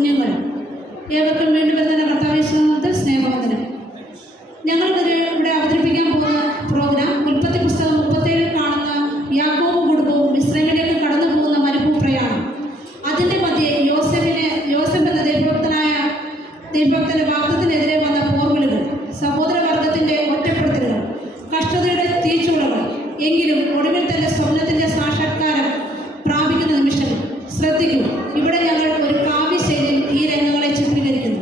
കുഞ്ഞുങ്ങളും ഏവർക്കും വീണ്ടും വരുന്ന കർത്താവേശ്വരത്തിൽ സ്നേഹവന്ദനം. ഞങ്ങളിവിടെ അവതരിപ്പിക്കാൻ പോകുന്ന പ്രോഗ്രാം ഉൽപ്പത്തി പുസ്തകം 37 കാണുന്ന യാക്കോബും കുടുംബവും മിസ്രൈമിലേക്ക് കടന്നു പോകുന്ന മരുഭൂ പ്രയാണം. അതിൻ്റെ മധ്യേ യോസെഫ് എന്ന ദൈവഭക്തന്റെ വാഗ്ദത്തിനെതിരെ വന്ന പോർവിളികൾ, സഹോദരവർഗത്തിന്റെ ഒറ്റപ്പെടുത്തലുകൾ, കഷ്ടതയുടെ തീച്ചൂളകൾ. എങ്കിലും ഒടുവിൽ തന്നെ സ്വപ്നത്തിന്റെ സാക്ഷാത്കാരം പ്രാപിക്കുന്ന നിമിഷങ്ങൾ. ശ്രദ്ധിക്കൂ, ഇവിടെ ഞങ്ങൾ ഒരു കാവ്യശൈലിയിൽ ഈ രംഗങ്ങളെ ചിത്രീകരിക്കുന്നു.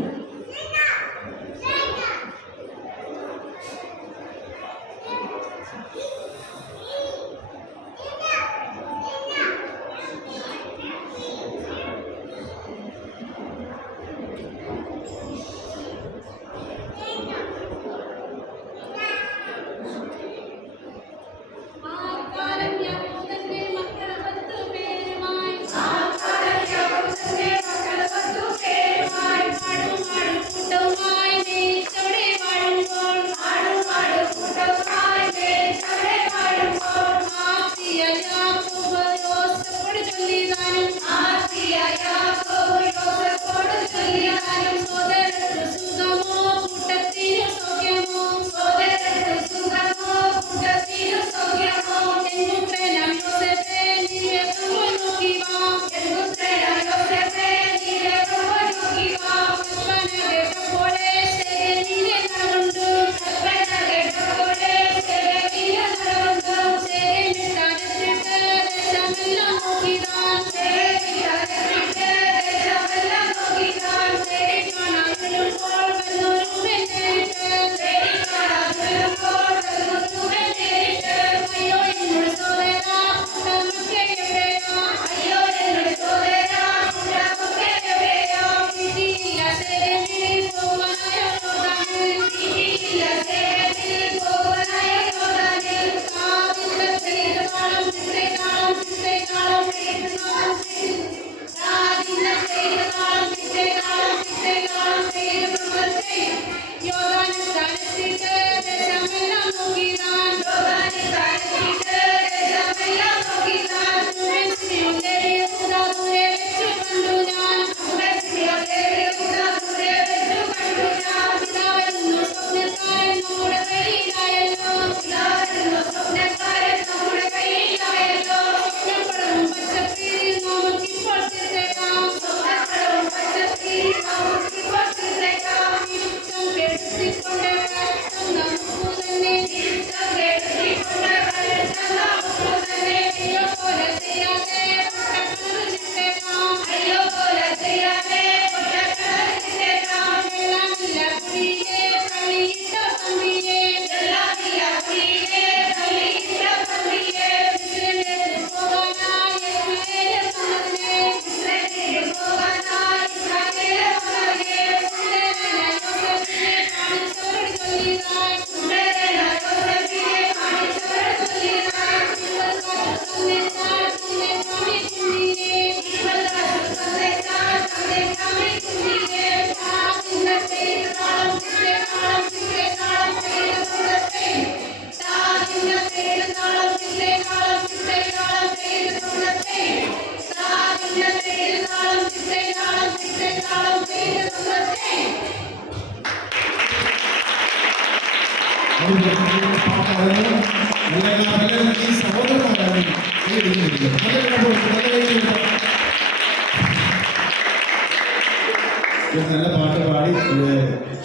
നല്ല പാട്ട് പാടി